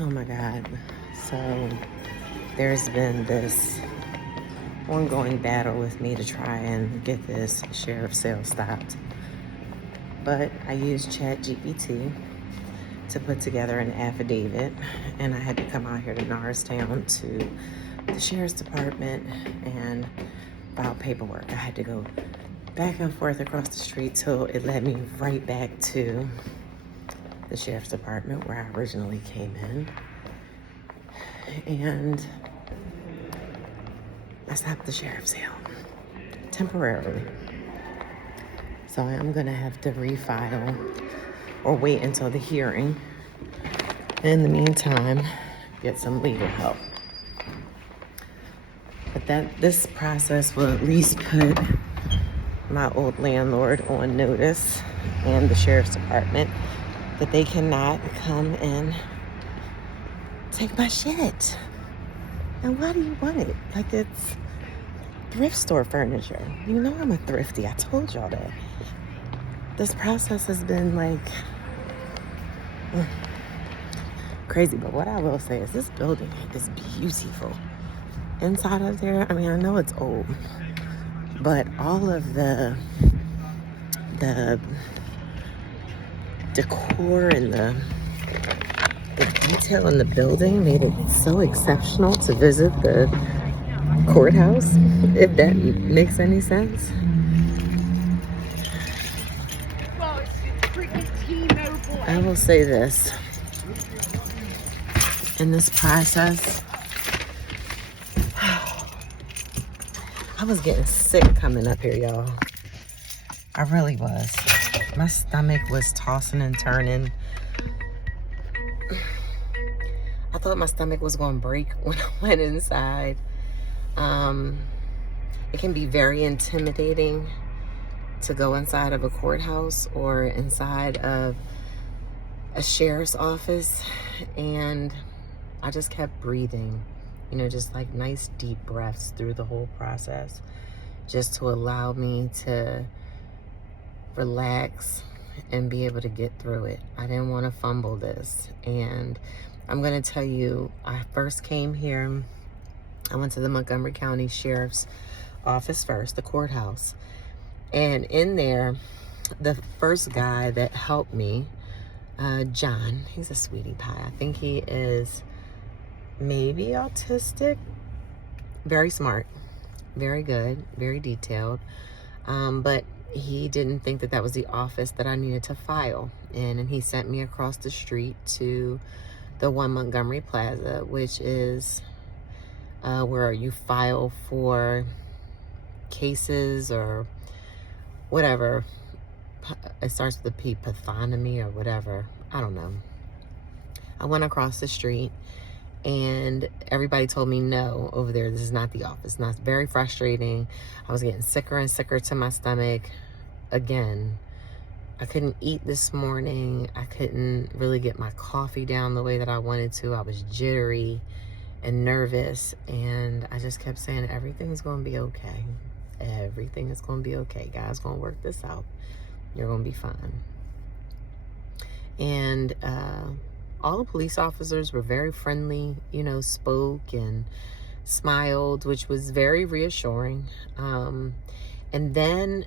Oh my God. So there's been this ongoing battle with me to try and get this sheriff's sale stopped. But I used ChatGPT to put together an affidavit, and I had to come out here to Norristown to the sheriff's department and file paperwork. I had to go back and forth across the street till it led me right back to the sheriff's department where I originally came in. And I stopped the sheriff's sale temporarily. So I'm gonna have to refile or wait until the hearing. In the meantime, get some legal help. But this process will at least put my old landlord on notice and the sheriff's department that they cannot come and take my shit. And why do you want it? Like, it's thrift store furniture. You know I'm a thrifty. I told y'all that. This process has been like crazy. But what I will say is this building is beautiful. Inside of there, I mean, I know it's old, but all of the decor and the detail in the building made it so exceptional to visit the courthouse, if that makes any sense. I will say this. In this process, I was getting sick coming up here, y'all. I really was. My stomach was tossing and turning. I thought my stomach was going to break when I went inside. It can be very intimidating to go inside of a courthouse or inside of a sheriff's office. And I just kept breathing, just like nice deep breaths through the whole process, just to allow me to relax and be able to get through it. I didn't want to fumble this. And I'm going to tell you, I first came here, I went to the Montgomery County Sheriff's Office first, the courthouse. And in there, the first guy that helped me, John, he's a sweetie pie. I think he is maybe autistic. Very smart, very good, very detailed. But he didn't think that was the office that I needed to file in, and he sent me across the street to the One Montgomery Plaza, which is where you file for cases or whatever. It starts with a P, pathognomy or whatever. I don't know. I went across the street and everybody told me, no, over there, this is not the office. And that's very frustrating. I was getting sicker and sicker to my stomach. Again, I couldn't eat this morning. I couldn't really get my coffee down the way that I wanted to. I was jittery and nervous. And I just kept saying, everything's going to be okay. Everything is going to be okay. God's going to work this out. You're going to be fine. And all the police officers were very friendly, spoke and smiled, which was very reassuring. And then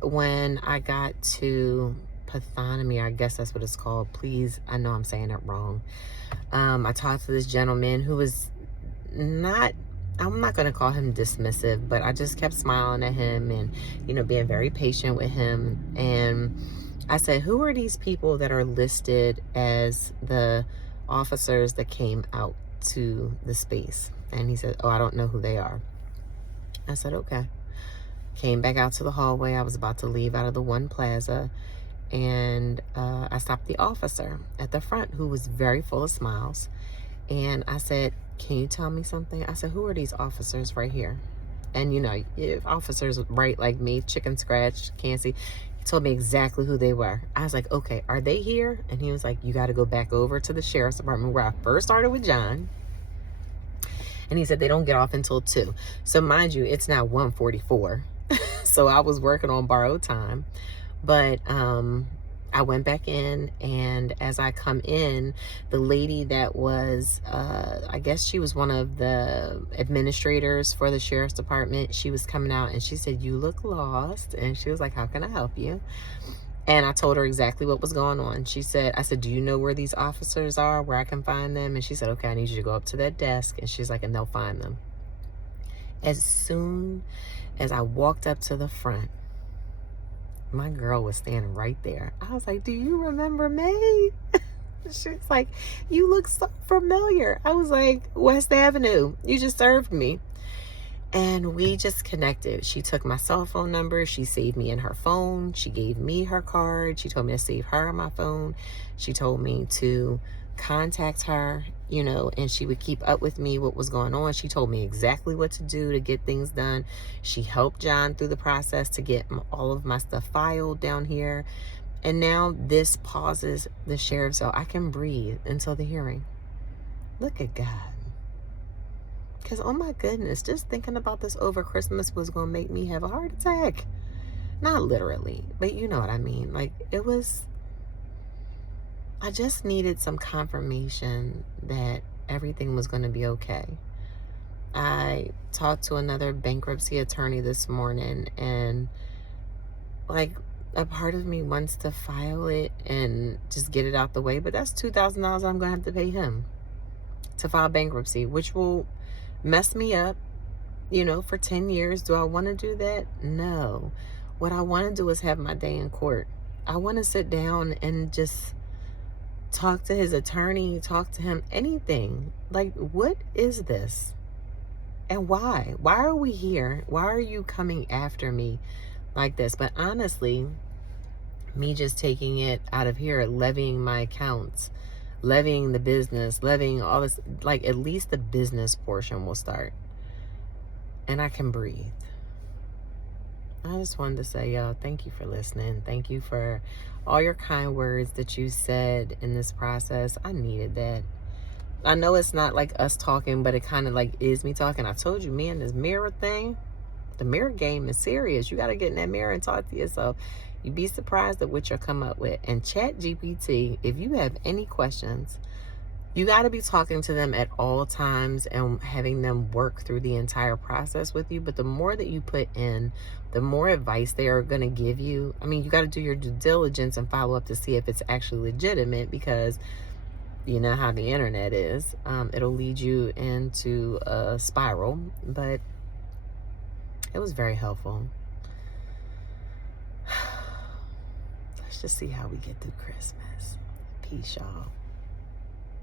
when I got to pathognomy, I guess that's what it's called. Please, I know I'm saying it wrong. I talked to this gentleman who was I'm not going to call him dismissive, but I just kept smiling at him and, being very patient with him. And I said, who are these people that are listed as the officers that came out to the space? And he said, oh, I don't know who they are. I said, okay. Came back out to the hallway. I was about to leave out of the One Plaza. And I stopped the officer at the front who was very full of smiles. And I said, can you tell me something? I said, who are these officers right here? And if officers right like me, chicken scratch, can't see. He told me exactly who they were. I was like, okay, are they here? And he was like, you got to go back over to the sheriff's department where I first started with John. And he said they don't get off until 2. So mind you, it's now 1:44. So I was working on borrowed time. But I went back in, and as I come in, the lady that was, I guess she was one of the administrators for the sheriff's department, she was coming out and she said, "You look lost." And she was like, "How can I help you?" And I told her exactly what was going on. I said, "Do you know where these officers are, where I can find them?" And she said, "Okay, I need you to go up to that desk." And she's like, "And they'll find them." As soon as I walked up to the front, my girl was standing right there. I was like, "Do you remember me?" She's like, "You look so familiar." I was like, "West Avenue, you just served me." And we just connected. She took my cell phone number. She saved me in her phone. She gave me her card. She told me to save her on my phone. She told me to contact her, and she would keep up with me, what was going on. She told me exactly what to do to get things done. She helped John through the process to get all of my stuff filed down here. And now this pauses the sheriff so I can breathe until the hearing. Look at God. Because, oh my goodness, just thinking about this over Christmas was going to make me have a heart attack. Not literally, but you know what I mean. Like, I just needed some confirmation that everything was going to be okay. I talked to another bankruptcy attorney this morning, and like, a part of me wants to file it and just get it out the way, but that's $2,000 I'm going to have to pay him to file bankruptcy, which will mess me up, for 10 years. Do I want to do that? No. What I want to do is have my day in court. I want to sit down and just talk to his attorney, talk to him, anything. Like, what is this? And why? Why are we here? Why are you coming after me like this? But honestly, me just taking it out of here, levying my accounts, levying the business, levying all this, like, at least the business portion will start. And I can breathe. I just wanted to say, y'all, thank you for listening. Thank you for all your kind words that you said in this process. I needed that. I know it's not like us talking, but it kind of like is me talking. I told you, me and this mirror thing, the mirror game is serious. You got to get in that mirror and talk to yourself. You'd be surprised at what you'll come up with. And Chat GPT, if you have any questions, you got to be talking to them at all times and having them work through the entire process with you. But the more that you put in, the more advice they are going to give you. I mean, you got to do your due diligence and follow up to see if it's actually legitimate, because you know how the internet is. It'll lead you into a spiral. But it was very helpful. Let's just see how we get through Christmas. Peace, y'all.